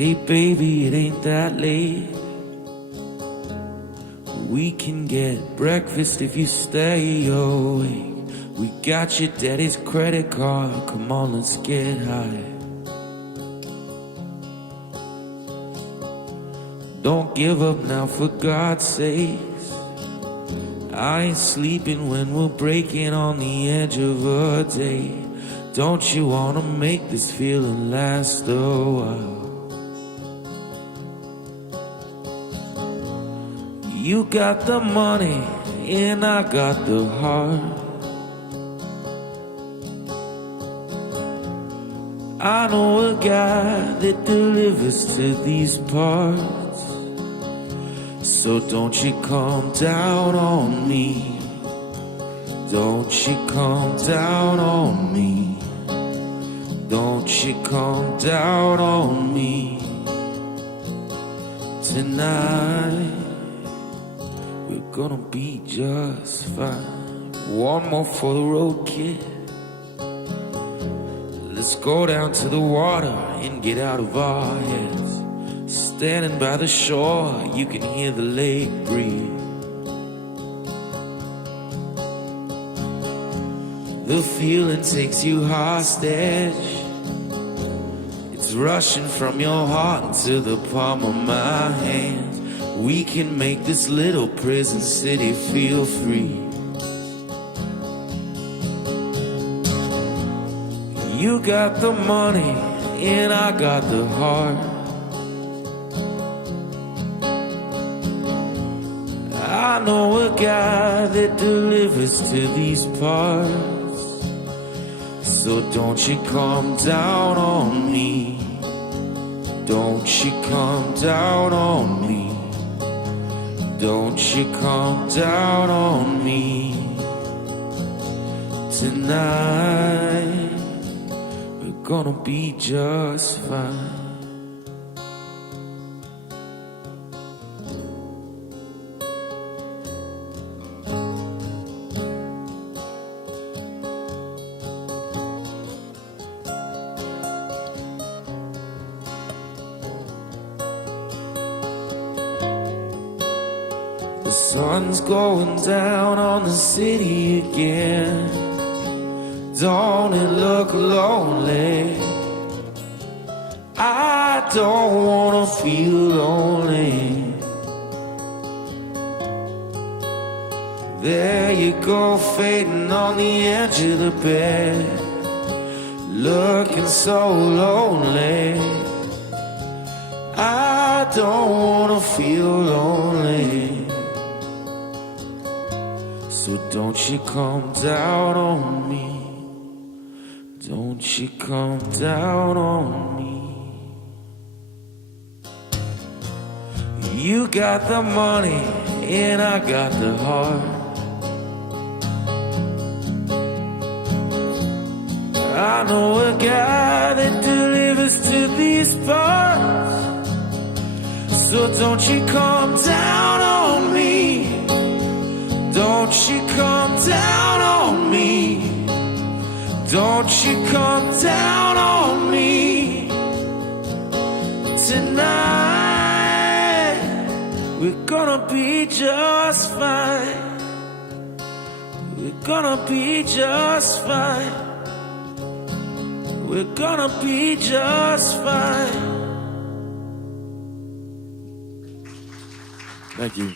Hey baby, it ain't that late. We can get breakfast if you stay awake. We got your daddy's credit card. Come on, let's get high. Don't give up now, for God's sakes. I ain't sleeping when we're breaking on the edge of a day. Don't you wanna make this feeling last a while? You got the money and I got the heart. I know a guy that delivers to these parts. So don't you come down on me. Don't you come down on me. Don't you come down on me. Tonight we're gonna be just fine. One more for the road, kid. Let's go down to the water and get out of our heads. Standing by the shore, you can hear the lake breathe. The feeling takes you hostage. It's rushing from your heart into the palm of my hand. We can make this little prison city feel free. You got the money and I got the heart. I know a guy that delivers to these parts. So don't you come down on me. Don't you come down on me. Don't you come down on me. Tonight we're gonna be just fine. The sun's going down on the city again. Don't it look lonely? I don't wanna feel lonely. There you go, fading on the edge of the bed, looking so lonely. I don't wanna feel lonely. So don't you come down on me. Don't you come down on me. You got the money and I got the heart. I know a guy that delivers to these parts. So don't you come down on me. Don't you come down on me. Don't you come down on me. Tonight we're gonna be just fine. We're gonna be just fine. We're gonna be just fine. Thank you.